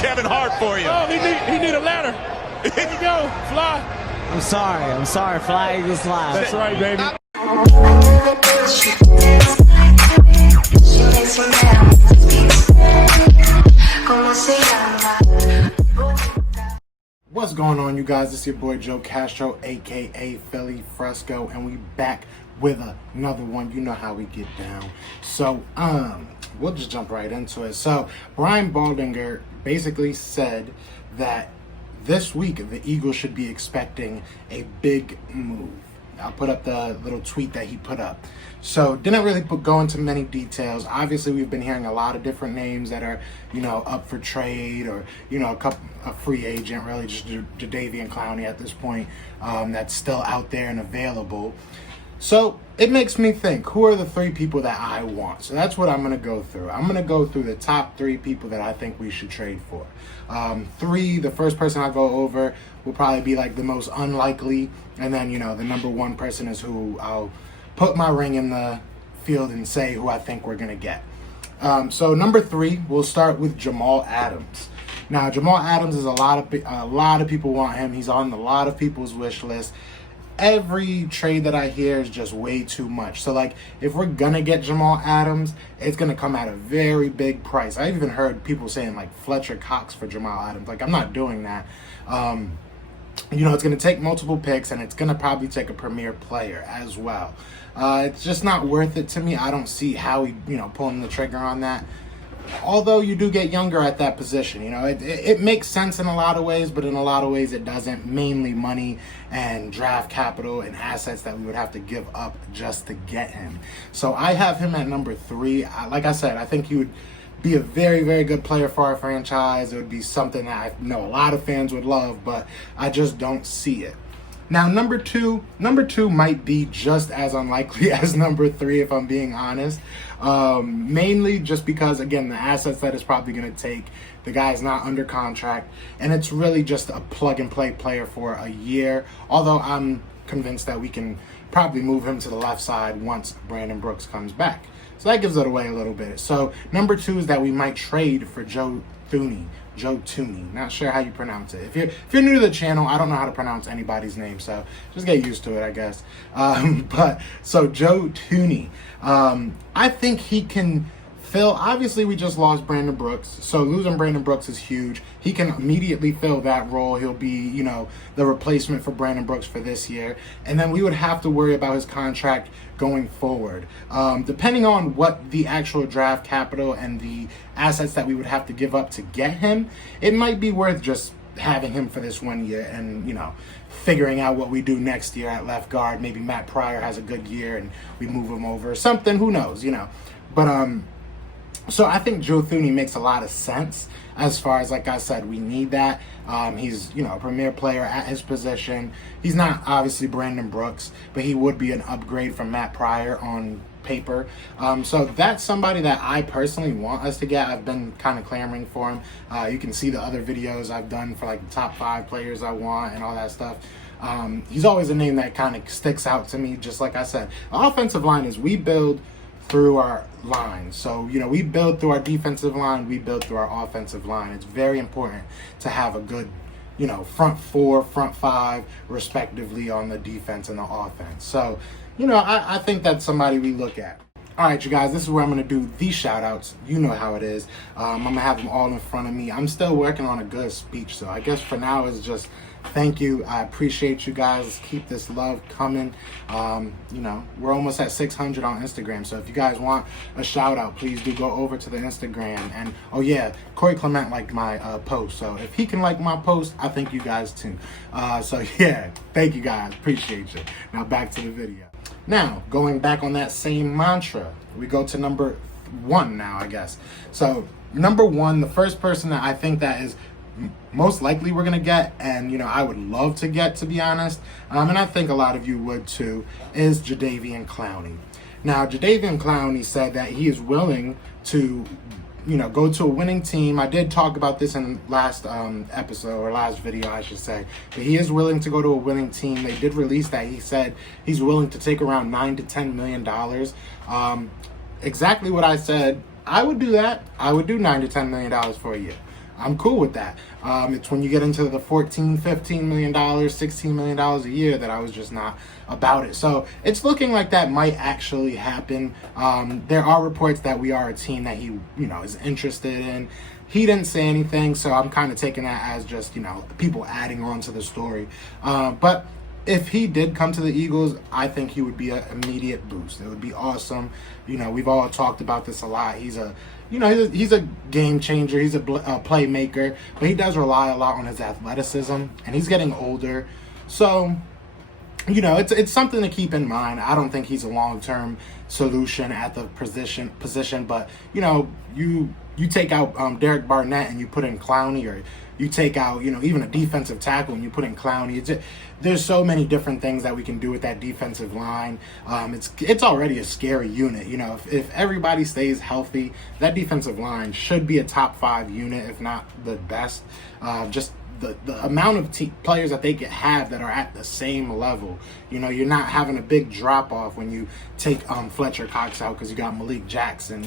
Kevin Hart for you. Oh, he need a ladder. Here we go, fly. I'm sorry, fly Eagles fly. That's right, baby. What's going on, you guys? It's your boy Joe Castro, aka Philly Fresco, and we back with another one. You know how we get down. So we'll just jump right into it. So Brian Baldinger basically said that this week the Eagles should be expecting a big move. I'll put up the little tweet that he put up. So didn't really go into many details. Obviously, we've been hearing a lot of different names that are, up for trade, or, a free agent, really just Jadeveon Clowney at this point, that's still out there and available. So it makes me think, who are the three people that I want? So that's what I'm going to go through. I'm going to go through the top three people that I think we should trade for. The first person I go over will probably be like the most unlikely. And then, the number one person is who I'll put my ring in the field and say who I think we're going to get. So number three, we'll start with Jamal Adams. Now, Jamal Adams is a lot of people want him. He's on a lot of people's wish list. Every trade that I hear is just way too much. So, if we're going to get Jamal Adams, it's going to come at a very big price. I've even heard people saying, Fletcher Cox for Jamal Adams. I'm not doing that. It's going to take multiple picks, and it's going to probably take a premier player as well. It's just not worth it to me. I don't see how he, pulling the trigger on that. Although you do get younger at that position, it makes sense in a lot of ways, but in a lot of ways it doesn't. Mainly money and draft capital and assets that we would have to give up just to get him. So I have him at number three. Like I said, I think he would be a very, very good player for our franchise. It would be something that I know a lot of fans would love, but I just don't see it. Now, number two might be just as unlikely as number three, if I'm being honest. Mainly just because, again, the assets that it's probably going to take, the guy's not under contract, and it's really just a plug-and-play player for a year, although I'm convinced that we can probably move him to the left side once Brandon Brooks comes back. So that gives it away a little bit. So number two is that we might trade for Joe Thuney. Not sure how you pronounce it. If you're new to the channel, I don't know how to pronounce anybody's name, so just get used to it, I guess. So Joe Thuney, I think he can fill. Obviously, we just lost Brandon Brooks, so losing Brandon Brooks is huge. He can immediately fill that role. He'll be, the replacement for Brandon Brooks for this year, and then we would have to worry about his contract going forward. Depending on what the actual draft capital and the assets that we would have to give up to get him, it might be worth just having him for this 1 year and, figuring out what we do next year at left guard. Maybe Matt Pryor has a good year and we move him over or something. Who knows, But, so I think Joe Thuney makes a lot of sense as far as, like I said, we need that. He's, a premier player at his position. He's not obviously Brandon Brooks, but he would be an upgrade from Matt Pryor on paper. So that's somebody that I personally want us to get. I've been kind of clamoring for him. You can see the other videos I've done for the top 5 players I want and all that stuff. He's always a name that kind of sticks out to me. Just like I said, our offensive line is we build through our line. So, we build through our defensive line, we build through our offensive line. It's very important to have a good, front 4, front 5, respectively, on the defense and the offense. So, I think that's somebody we look at. All right, you guys, this is where I'm going to do these shout-outs. You know how it is. I'm going to have them all in front of me. I'm still working on a good speech, so I guess for now it's just thank you. I appreciate you guys. Keep this love coming. We're almost at 600 on Instagram, so if you guys want a shout-out, please do go over to the Instagram. And, oh, yeah, Corey Clement liked my post, so if he can like my post, I think you guys too. So, yeah, thank you guys. Appreciate you. Now, back to the video. Now, going back on that same mantra, we go to number one now, I guess. So, number one, the first person that I think that is most likely we're going to get, and, I would love to get, to be honest, and I think a lot of you would too, is Jadeveon Clowney. Now, Jadeveon Clowney said that he is willing to, go to a winning team. I did talk about this in last episode, or last video, I should say, but he is willing to go to a winning team. They did release that. He said he's willing to take around $9 to $10 million. Exactly what I said. I would do that. I would do $9 to $10 million for a year. I'm cool with that. It's when you get into the $14, $15 million, $16 million a year that I was just not about it. So it's looking like that might actually happen. There are reports that we are a team that he, is interested in. He didn't say anything, so I'm kind of taking that as just, people adding on to the story. But if he did come to the Eagles, I think he would be an immediate boost. It would be awesome. We've all talked about this a lot. He's a game changer. He's a playmaker, but he does rely a lot on his athleticism, and he's getting older. So, it's something to keep in mind. I don't think he's a long-term solution at the position, but you take out Derek Barnett and you put in Clowney, or you take out, even a defensive tackle and you put in Clowney. There's so many different things that we can do with that defensive line. It's already a scary unit. If everybody stays healthy, that defensive line should be a top 5 unit, if not the best. Just the amount of players that they have that are at the same level. You're not having a big drop off when you take Fletcher Cox out because you got Malik Jackson,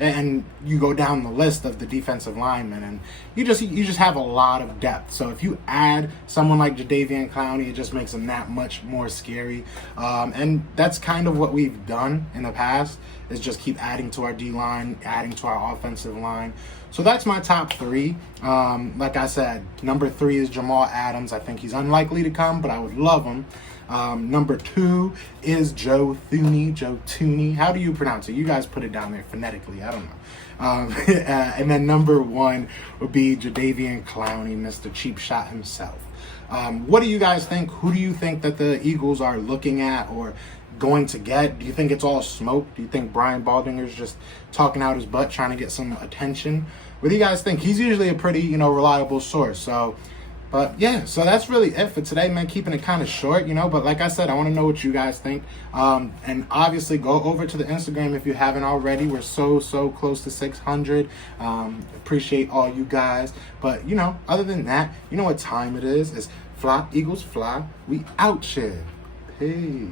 and you go down the list of the defensive linemen, and you just have a lot of depth. So if you add someone like Jadeveon Clowney, it just makes them that much more scary. And that's kind of what we've done in the past, is just keep adding to our D-line, adding to our offensive line. So that's my top 3. Like I said, number 3 is Jamal Adams. I think he's unlikely to come, but I would love him. Number 2 is Joe Thuney. How do you pronounce it? You guys put it down there phonetically. I don't know. And then number 1 would be Jadeveon Clowney, Mr. Cheap Shot himself. What do you guys think? Who do you think that the Eagles are looking at or going to get? Do you think it's all smoke? Do you think Brian Baldinger's just talking out his butt trying to get some attention? What do you guys think? He's usually a pretty, reliable source. So that's really it for today, man. Keeping it kind of short, but like I said, I want to know what you guys think. And obviously go over to the Instagram if you haven't already. We're so close to 600. Appreciate all you guys. But, other than that, you know what time it is. It's Fly, Eagles Fly. We out here. Peace.